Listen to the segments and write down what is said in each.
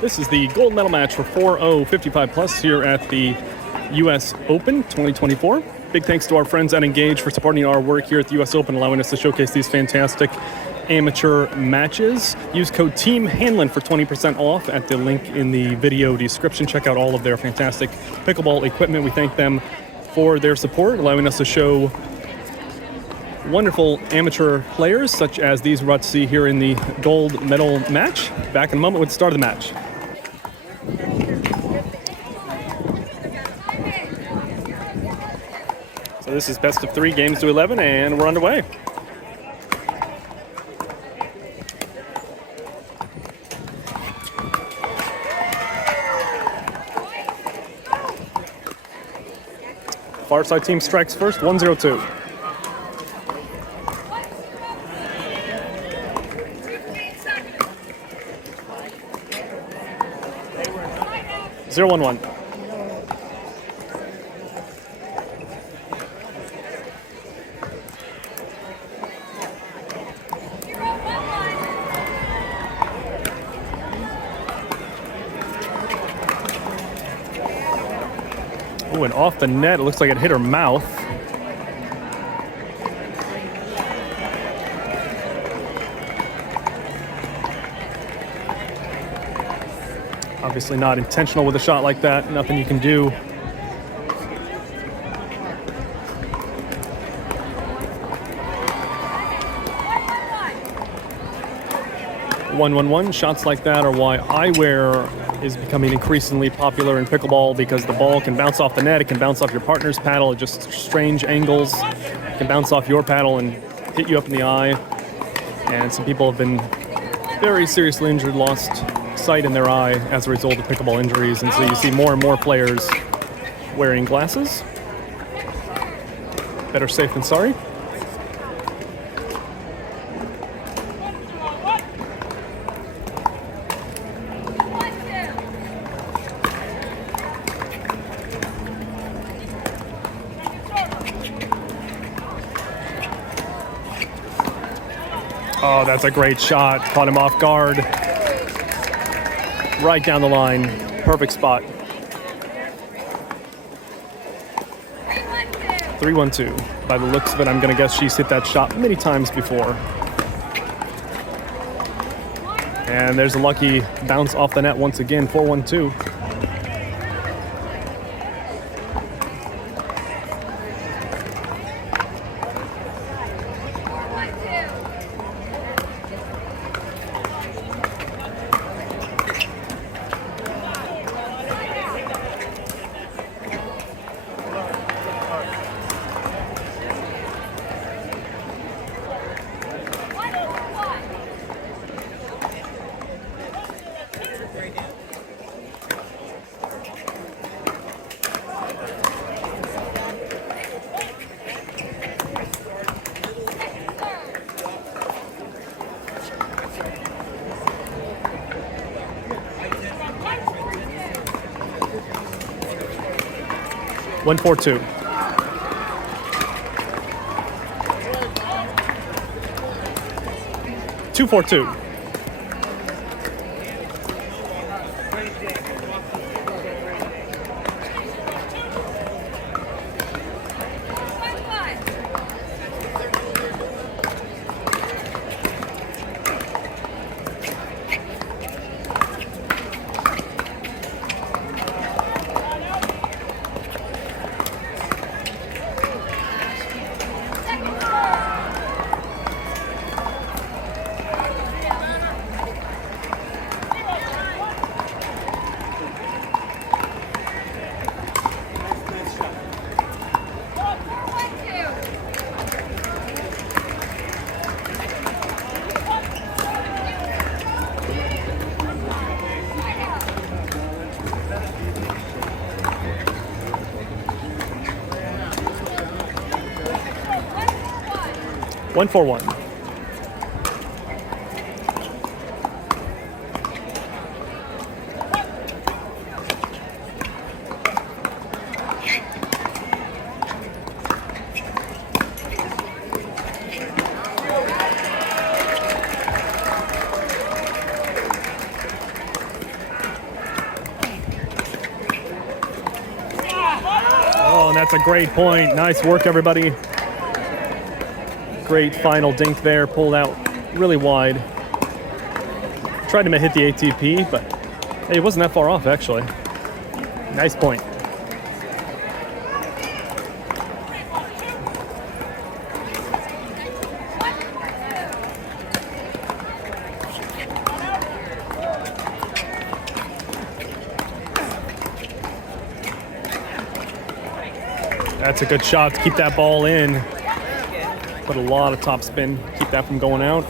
This is the gold medal match for 4-0 55 plus here at the U.S. Open 2024. Big thanks to our friends at Engage for supporting our work here at the U.S. Open, allowing us to showcase these fantastic amateur matches. Use code TEAMHANLON for 20% off at the link in the video description. Check out all of their fantastic pickleball equipment. We thank them for their support, allowing us to show wonderful amateur players such as these we're about to see here in the gold medal match. Back in a moment with the start of the match. So this is best of 3 games to 11, and we're underway. Far side team strikes first, 1-0-2. Zero, 1-1. Ooh, and off the net, it looks like it hit her mouth. Obviously not intentional with a shot like that. Nothing you can do. One. Shots like that are why eyewear is becoming increasingly popular in pickleball, because the ball can bounce off the net, it can bounce off your partner's paddle at just strange angles. It can bounce off your paddle and hit you up in the eye. And some people have been very seriously injured, lost sight in their eye as a result of pickleball injuries. And so you see more and more players wearing glasses. Better safe than sorry. Oh, that's a great shot. Caught him off guard. Right down the line. Perfect spot. 3-1-2. By the looks of it, I'm going to guess she's hit that shot many times before. And there's a lucky bounce off the net once again. 4-1-2. One, 4-2. 2-4-2. One, 4-1. that's a great point. Nice work, everybody. Great final dink there, pulled out really wide. Tried to hit the ATP, but hey, it wasn't that far off, actually. Nice point. That's a good shot to keep that ball in. Put a lot of top spin, keep that from going out.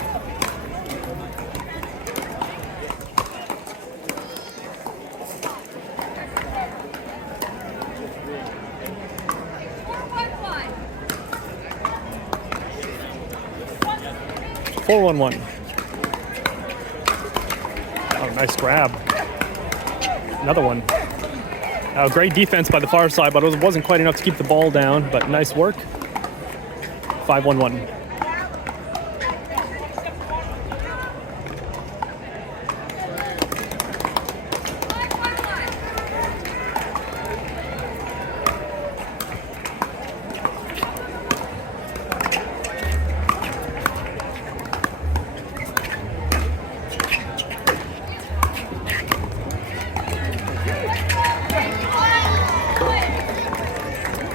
Four, 1-1. Oh, nice grab. Another one. Great defense by the far side, but it wasn't quite enough to keep the ball down, but nice work. 5-1-1.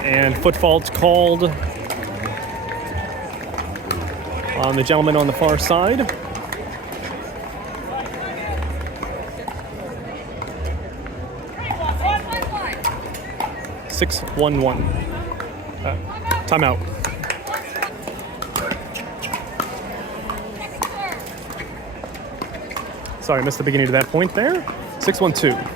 And foot fault called on the gentleman on the far side. Six, 1-1. Timeout. Sorry, I missed the beginning of that point there. 6-1-2.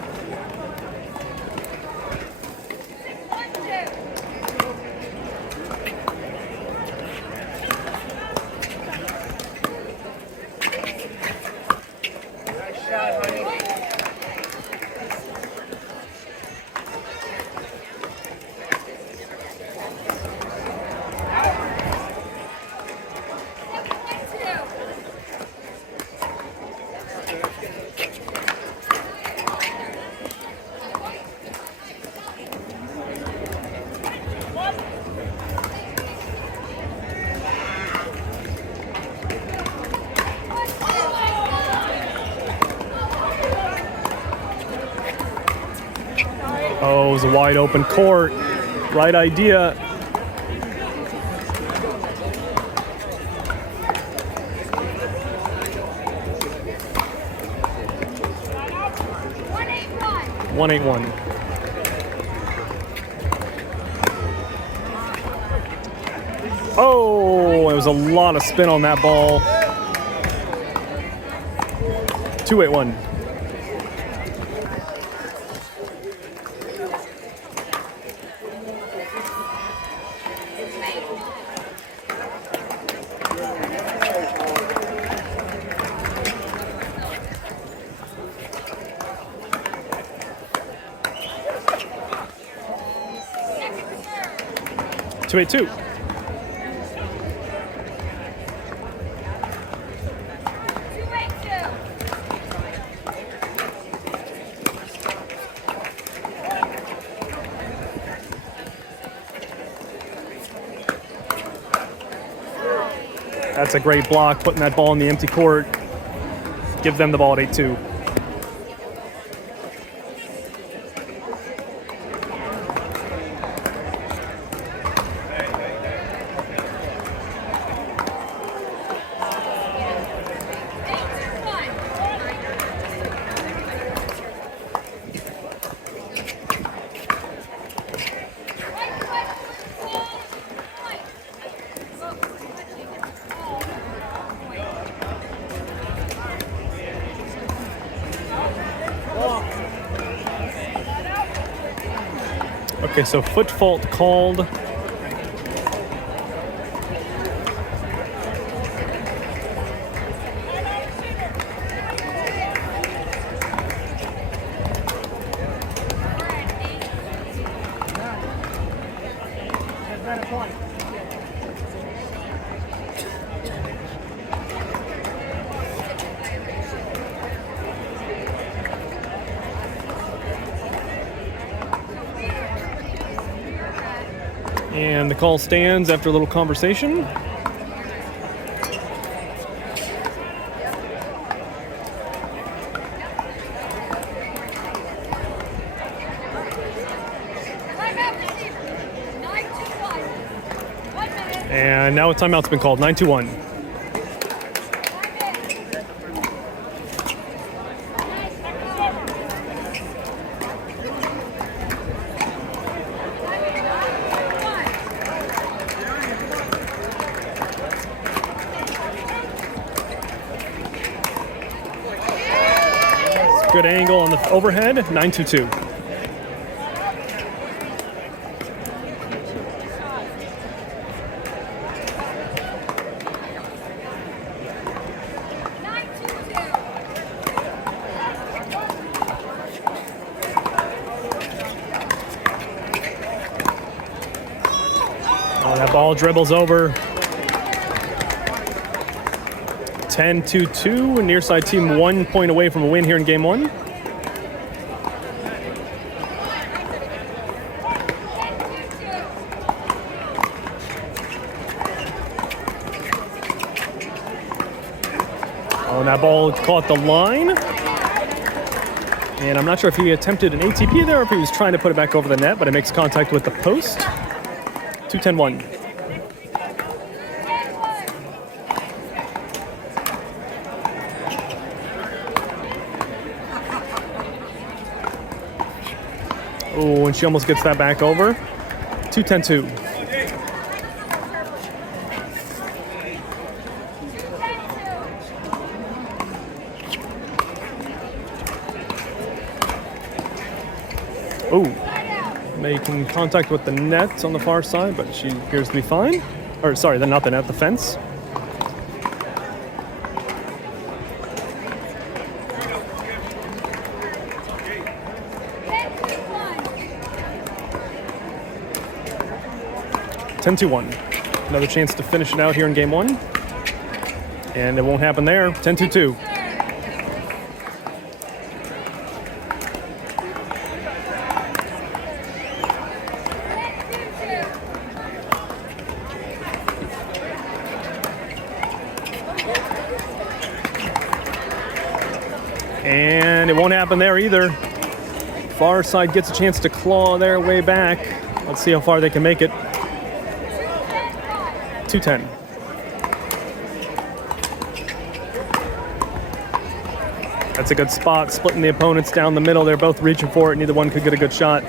Oh, it was a wide open court. Right idea. One, 8-1. Oh, there was a lot of spin on that ball. 2-8-1. Two, 8-2. That's a great block, putting that ball in the empty court. Give them the ball at 8-2. Okay, so foot fault called. And the call stands after a little conversation. And now a timeout's been called, 9-2-1. Good angle on the overhead, 9-2-2. Oh, that ball dribbles over. 10-2-2, near side team 1 point away from a win here in game 1. Oh, and that ball caught the line. And I'm not sure if he attempted an ATP there or if he was trying to put it back over the net, but it makes contact with the post. 2-10-1. Oh, and she almost gets that back over. 2-10-2. Oh, making contact with the net on the far side, but she appears to be fine. Or sorry, not the net, the fence. (10-2-1). Another chance to finish it out here in game 1. And it won't happen there. 10-2-2. And it won't happen there either. Far side gets a chance to claw their way back. Let's see how far they can make it. 2-10. That's a good spot, splitting the opponents down the middle. They're both reaching for it. Neither one could get a good shot.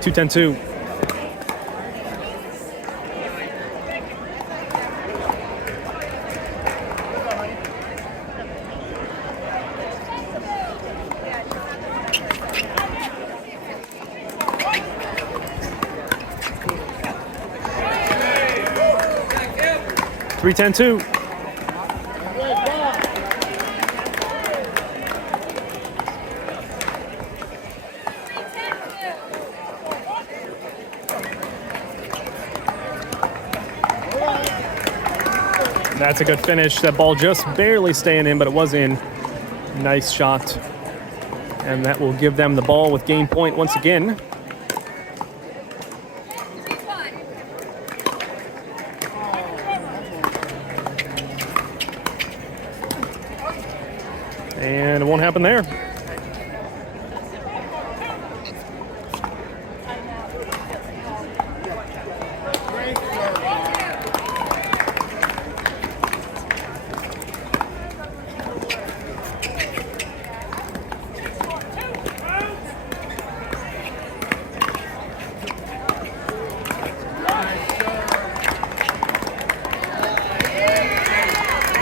2-10-2. (3-10-2). That's a good finish. That ball just barely staying in, but it was in. Nice shot. And that will give them the ball with game point once again. And it won't happen there.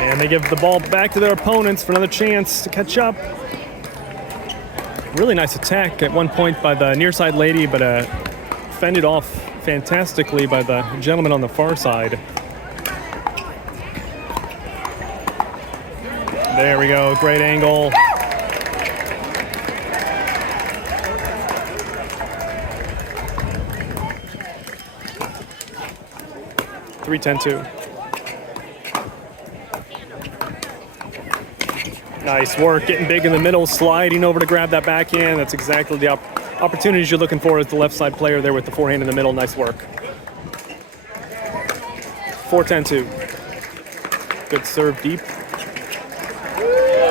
And they give the ball back to their opponents for another chance to catch up. Really nice attack at one point by the near side lady, but fended off fantastically by the gentleman on the far side. There we go, great angle. (3-10-2). Nice work, getting big in the middle, sliding over to grab that backhand. That's exactly the opportunities you're looking for as the left side player there with the forehand in the middle. Nice work. 4-10-2. Good serve deep.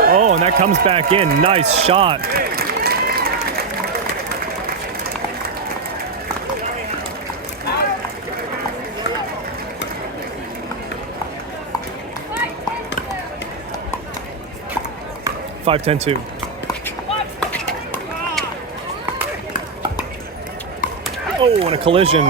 Oh, and that comes back in. Nice shot. Five, 10-2. Oh, and a collision.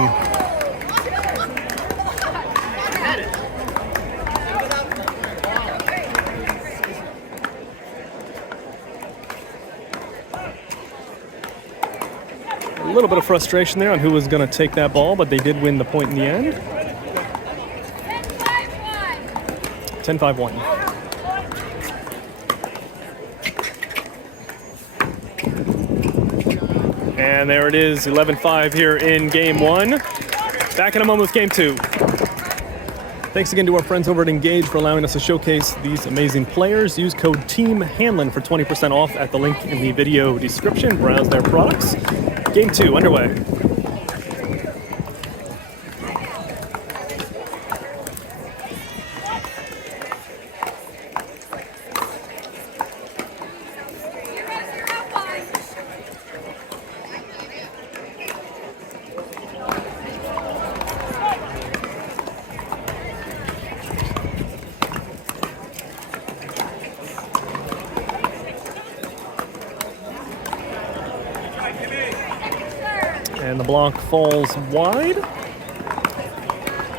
A little bit of frustration there on who was going to take that ball, but they did win the point in the end. 10-5-1. And there it is, 11-5 here in game one. Back in a moment with game two. Thanks again to our friends over at Engage for allowing us to showcase these amazing players. Use code TEAMHANLON for 20% off at the link in the video description. Browse their products. Game two underway. And the block falls wide.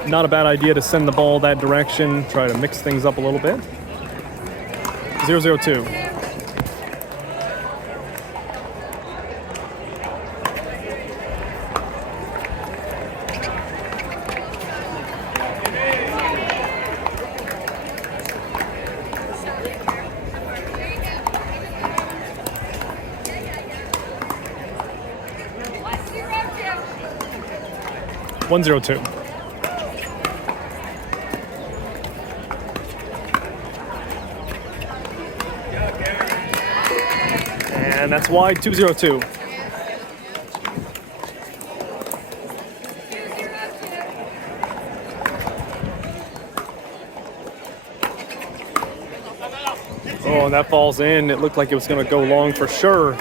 Not a bad idea to send the ball that direction, try to mix things up a little bit. 0-0-2. One, 0-2. And that's wide, 2-0-2. Oh, and that falls in. It looked like it was going to go long for sure,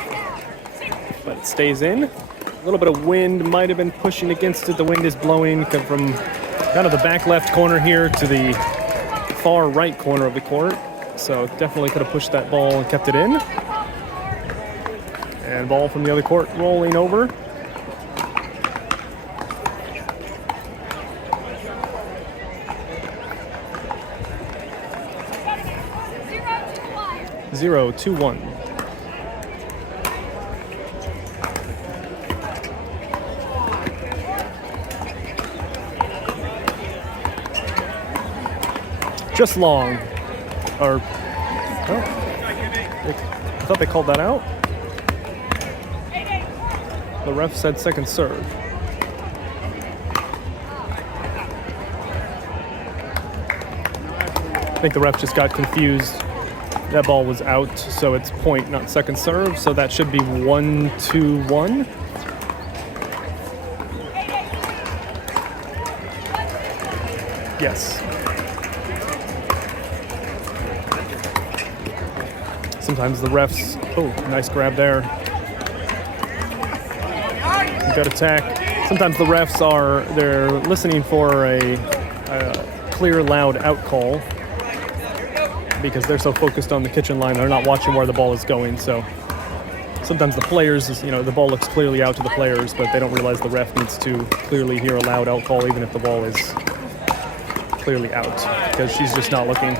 but it stays in. A little bit of wind might have been pushing against it. The wind is blowing from kind of the back left corner here to the far right corner of the court. So definitely could have pushed that ball and kept it in. And ball from the other court rolling over. Zero, 2-1. Just long, or oh, I thought they called that out. The ref said second serve. I think the ref just got confused. That ball was out, so it's point, not second serve. So that should be 1-2-1. Yes. Sometimes the refs, oh, nice grab there. Good attack. Sometimes the refs they're listening for a clear, loud out call because they're so focused on the kitchen line, they're not watching where the ball is going. So sometimes the players, the ball looks clearly out to the players, but they don't realize the ref needs to clearly hear a loud out call even if the ball is clearly out because she's just not looking.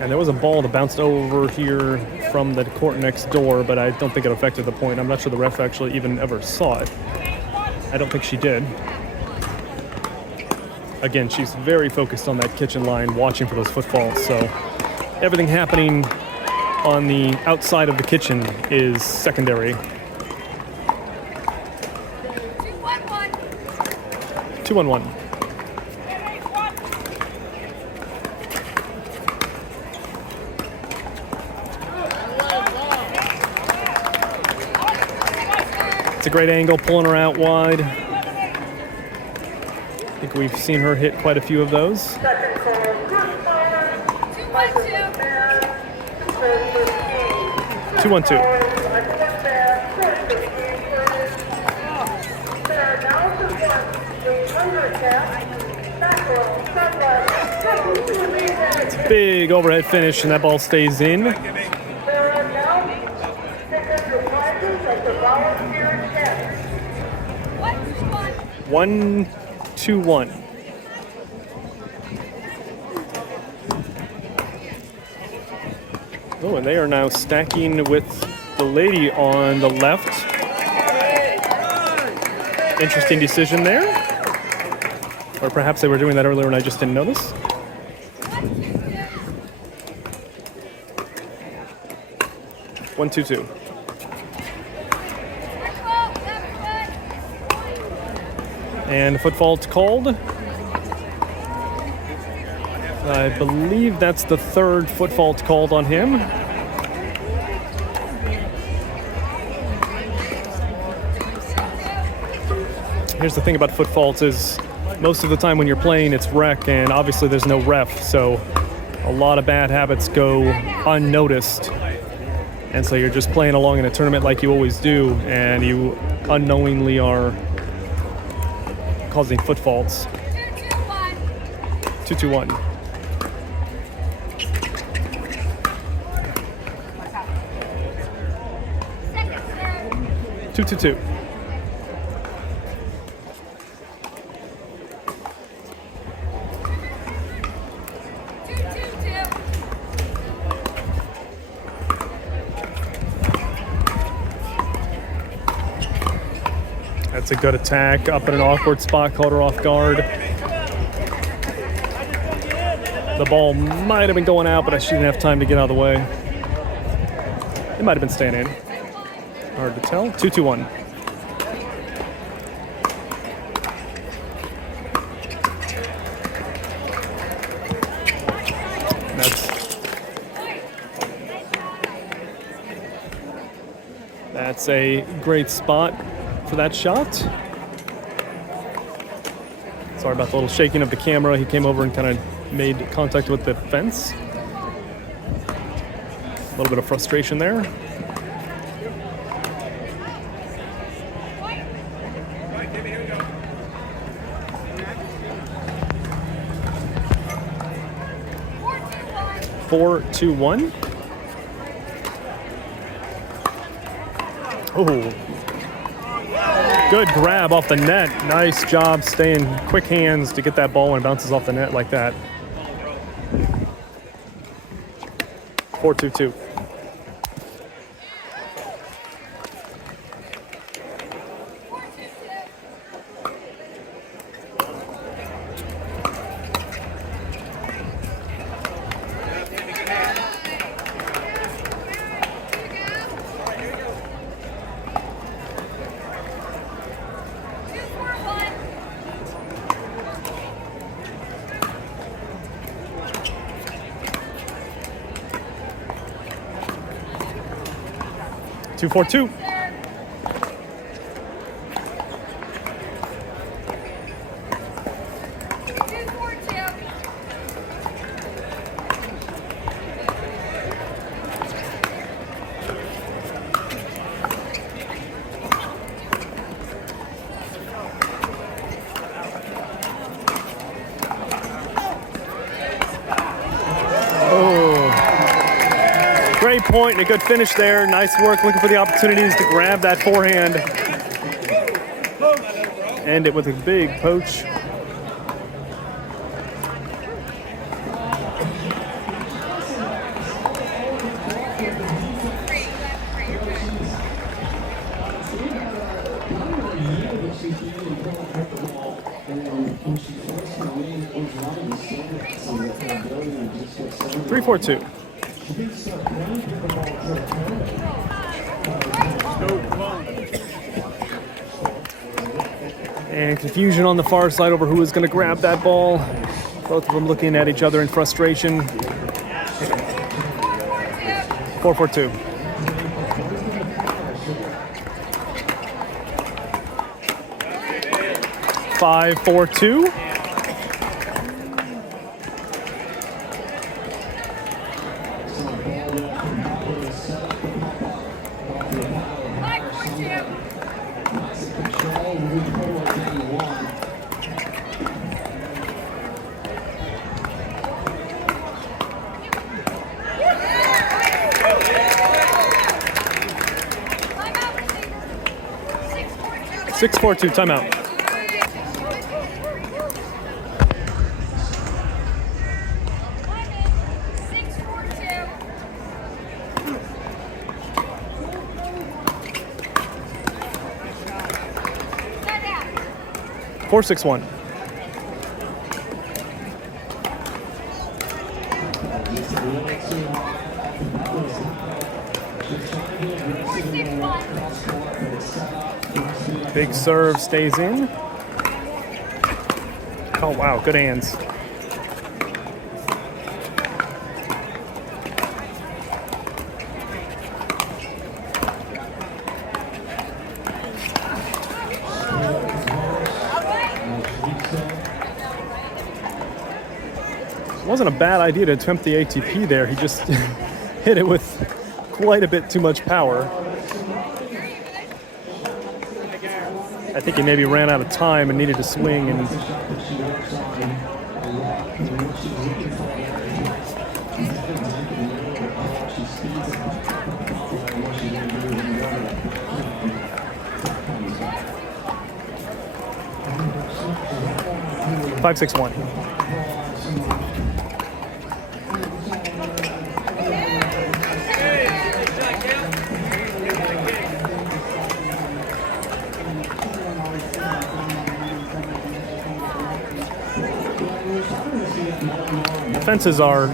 And there was a ball that bounced over here from the court next door, but I don't think it affected the point. I'm not sure the ref actually even ever saw it. I don't think she did. Again, she's very focused on that kitchen line, watching for those footfalls. So everything happening on the outside of the kitchen is secondary. 2-1-1. It's a great angle, pulling her out wide. think we've seen her hit quite a few of those. 2-1-2. It's a big overhead finish, and that ball stays in. 1-2-1. Oh, and they are now stacking with the lady on the left. Interesting decision there. Or perhaps they were doing that earlier and I just didn't notice. One, two, two. And foot fault called. I believe that's the third foot fault called on him. Here's the thing about foot faults is most of the time when you're playing it's rec, and obviously there's no ref, so a lot of bad habits go unnoticed. And so you're just playing along in a tournament like you always do, and you unknowingly are causing foot faults. 2-2-1. 2-2-2. That's a good attack, up in an awkward spot, caught her off guard. The ball might have been going out, but she didn't have time to get out of the way. It might have been staying in. Hard to tell. 2-2-1. That's a great spot for that shot. Sorry about the little shaking of the camera. He came over and kind of made contact with the fence. A little bit of frustration there. Four, two, one. Oh, good grab off the net. Nice job staying quick hands to get that ball when it bounces off the net like that. 4-2-2. Two, 4-2. Great point and a good finish there. Nice work looking for the opportunities to grab that forehand. End it with a big poach. Three, 4-2. And confusion on the far side over who was going to grab that ball. Both of them looking at each other in frustration. 4-4-2. 5-4-2. 6-4-2 timeout. Four, 6-1. Big serve stays in. Oh, wow, good hands. It wasn't a bad idea to attempt the ATP there. He just hit it with quite a bit too much power. I think he maybe ran out of time and needed to swing and 5-6-1. Fences are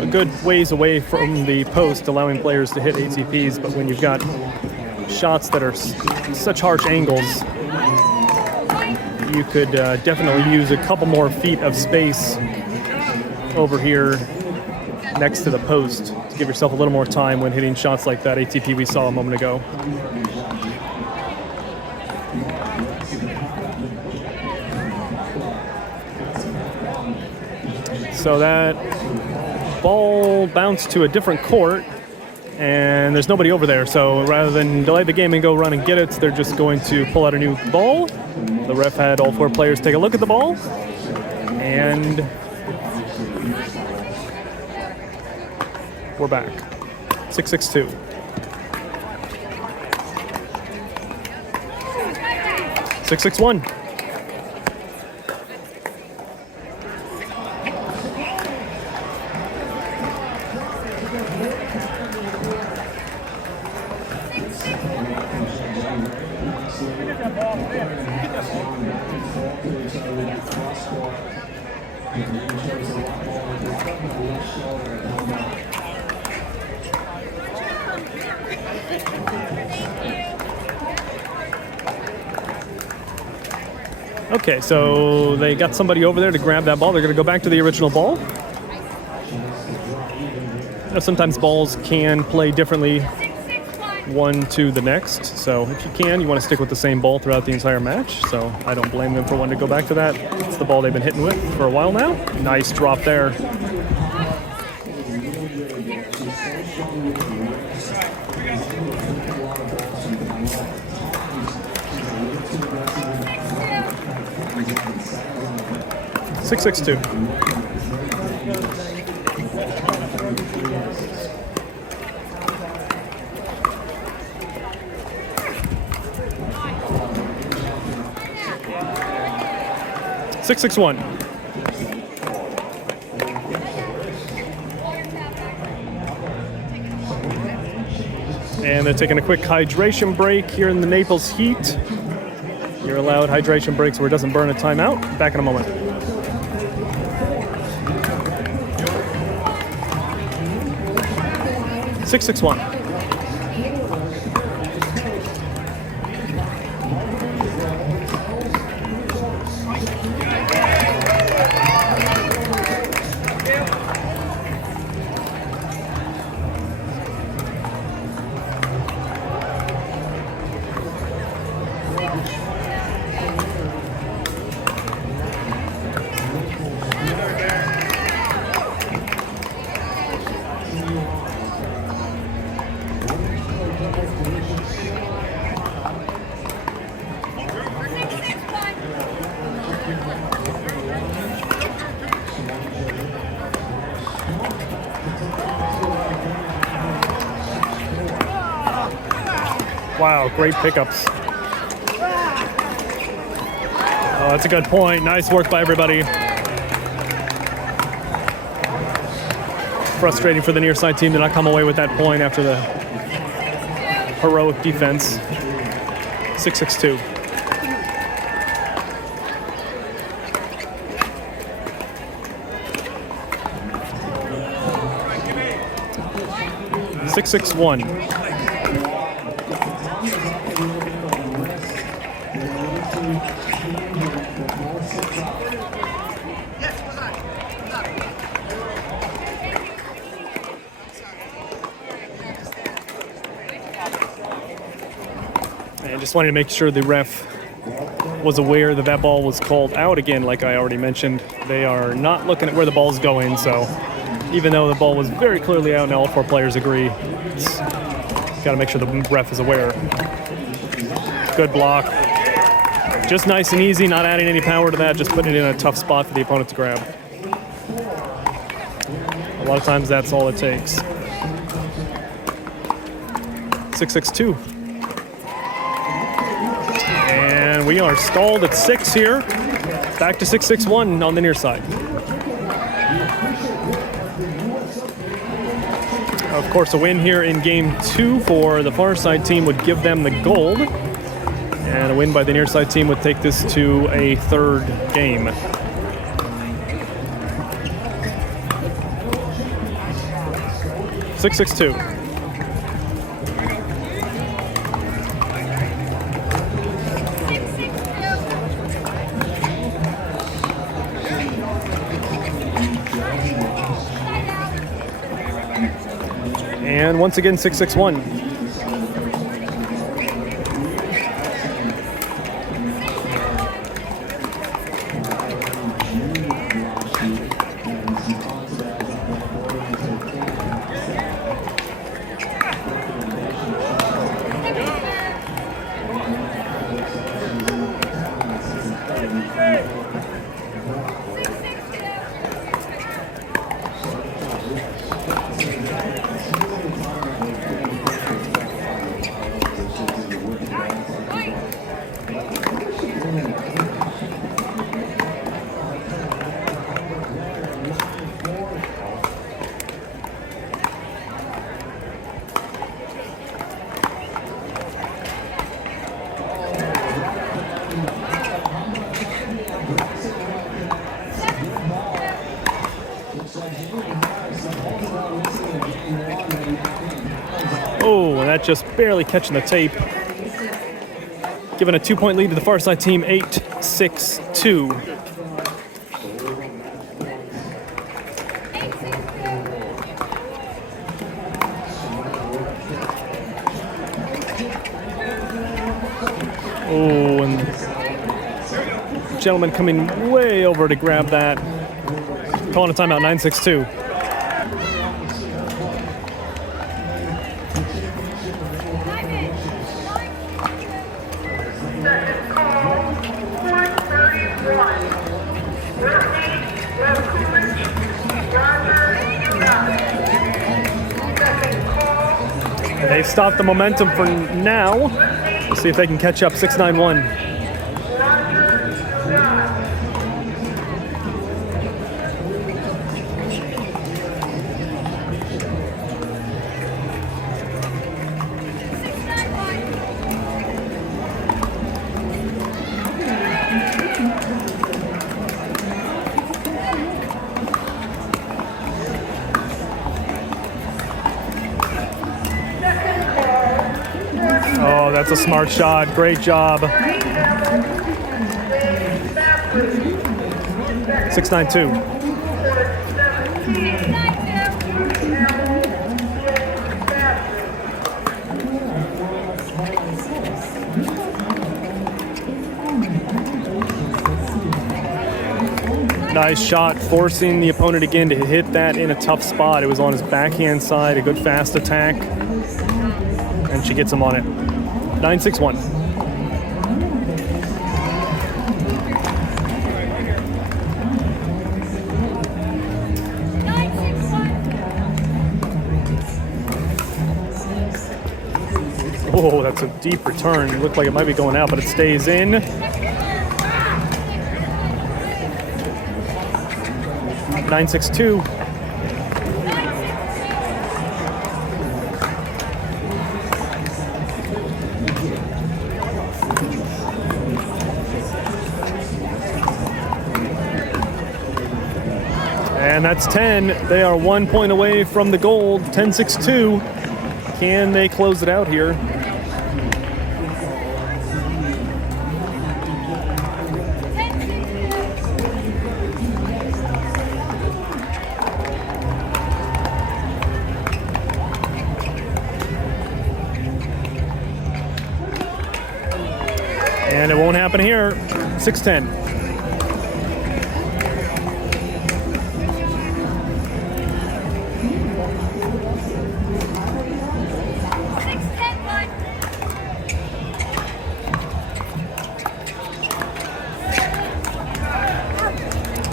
a good ways away from the post, allowing players to hit ATPs, but when you've got shots that are such harsh angles, you could definitely use a couple more feet of space over here next to the post to give yourself a little more time when hitting shots like that ATP we saw a moment ago. So that ball bounced to a different court, and there's nobody over there. So rather than delay the game and go run and get it, they're just going to pull out a new ball. The ref had all four players take a look at the ball, and we're back. 6-6-2. 6-6-1. Okay, so they got somebody over there to grab that ball. They're going to go back to the original ball. Now, sometimes balls can play differently one to the next. So if you can, you want to stick with the same ball throughout the entire match. So I don't blame them for wanting to go back to that. It's the ball they've been hitting with for a while now. Nice drop there. Six, 6-2. Six, 6-1. And they're taking a quick hydration break here in the Naples heat. You're allowed hydration breaks where it doesn't burn a timeout. Back in a moment. 6-6-1. Wow, great pickups. Oh, that's a good point. Nice work by everybody. Frustrating for the near side team to not come away with that point after the heroic defense. 6-6-2. Six, 6-1. And just wanted to make sure the ref was aware that that ball was called out again, like I already mentioned. They are not looking at where the ball's going, so even though the ball was very clearly out and all 4 players agree, got to make sure the ref is aware. Good block. Just nice and easy, not adding any power to that, just putting it in a tough spot for the opponent to grab. A lot of times that's all it takes. 6-6-2. And we are stalled at 6 here. Back to 6-6-1 on the near side. Of course, a win here in game 2 for the far side team would give them the gold. And a win by the near side team would take this to a 3rd game. Six, 6-2. And once again, 6-6-1. Oh, and that just barely catching the tape. Giving a 2-point lead to the far side team, 8-6-2. Oh, and the gentleman coming way over to grab that. Calling a timeout, 9-6-2. They've stopped the momentum for now. We'll see if they can catch up. 6-9-1. Oh, that's a smart shot. Great job. 6-9-2. Nice shot, forcing the opponent again to hit that in a tough spot. It was on his backhand side, a good fast attack. And she gets him on it. 9-6-1. Oh, that's a deep return. It looked like it might be going out, but it stays in. 9-6-2. And that's 10. They are 1 point away from the gold. 10-6-2. Can they close it out here? And it won't happen here. 6-10.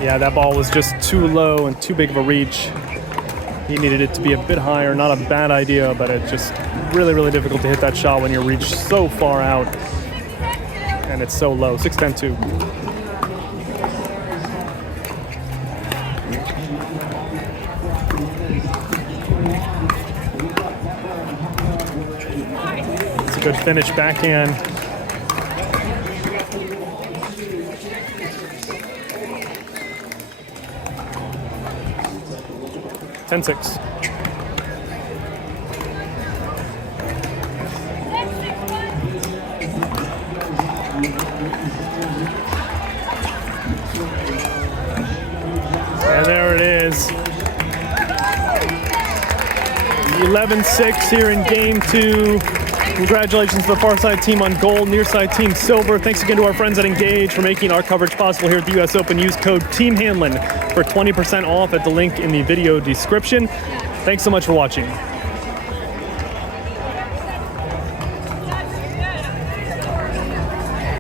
Yeah, that ball was just too low and too big of a reach. He needed it to be a bit higher. Not a bad idea, but it's just really, really difficult to hit that shot when you're reached so far out and it's so low. 6-10-2. It's a good finish backhand. Ten six. And there it is. 11-6 here in game 2. Congratulations to the far side team on gold, near side team silver. Thanks again to our friends at Engage for making our coverage possible here at the US Open. Use code TEAMHANLON for 20% off at the link in the video description. Thanks so much for watching.